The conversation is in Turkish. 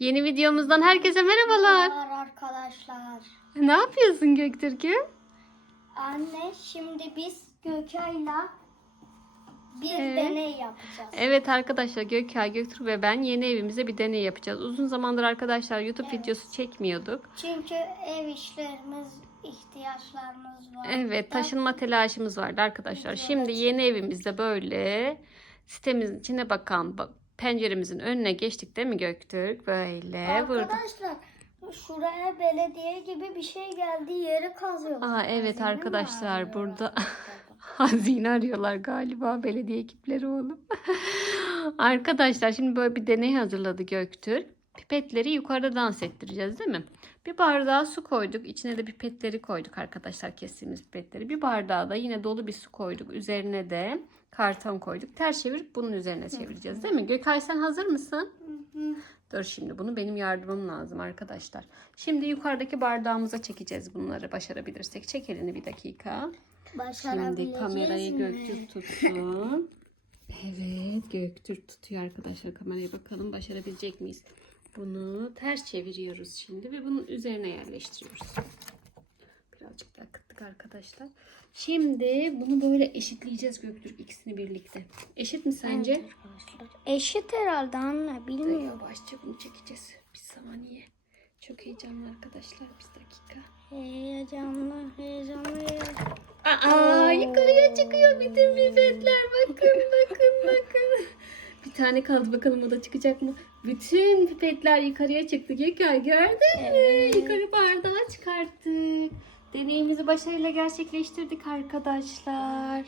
Yeni videomuzdan herkese merhabalar. Merhabalar arkadaşlar. Ne yapıyorsun Göktürk'ü? Anne şimdi biz Gökay'la bir Evet. deney yapacağız. Evet arkadaşlar Gökay, Göktürk ve ben yeni evimize bir deney yapacağız. Uzun zamandır arkadaşlar YouTube Evet. videosu çekmiyorduk. Çünkü ev işlerimiz, ihtiyaçlarımız var. Evet taşınma telaşımız vardı arkadaşlar. Şimdi yeni evimizde böyle sitemizin içine bakan bak- penceremizin önüne geçtik değil mi Göktürk? Böyle burada. Arkadaşlar şuraya belediye gibi bir şey geldi yeri kazıyorlar. Aa evet Hazine arkadaşlar burada hazine arıyorlar galiba belediye ekipleri oğlum. arkadaşlar şimdi böyle bir deney hazırladı Göktürk. Pipetleri yukarıda dans ettireceğiz değil mi? Bir bardağa su koyduk. içine de pipetleri koyduk arkadaşlar kestiğimiz pipetleri. Bir bardağa da yine dolu bir su koyduk. Üzerine de karton koyduk. Ters çevirip bunun üzerine çevireceğiz değil mi? Gökay sen hazır mısın? Dur şimdi bunu benim yardımım lazım arkadaşlar. Şimdi yukarıdaki bardağımıza çekeceğiz bunları başarabilirsek. Çek elini bir dakika. Şimdi kamerayı mi? Göktürk tutsun. Evet Göktürk tutuyor arkadaşlar. Kameraya bakalım başarabilecek miyiz? Bunu ters çeviriyoruz şimdi ve bunun üzerine yerleştiriyoruz. Birazcık daha kıttık arkadaşlar. Şimdi bunu böyle eşitleyeceğiz Göktürk ikisini birlikte. Eşit mi sence? Evet arkadaşlar. Eşit herhalde anne bilmiyorum. Yavaşça bunu çekeceğiz. Bir saniye. Çok heyecanlı arkadaşlar. Bir dakika. Heyecanlı, heyecanlı. Aa, yukarıya çıkıyor bütün pipetler. Bakın, tane kaldı bakalım o da çıkacak mı? Bütün pipetler yukarıya çıktı. Gökay gördün mü? Evet. Yukarı bardağı çıkarttık. Deneyimizi başarıyla gerçekleştirdik arkadaşlar.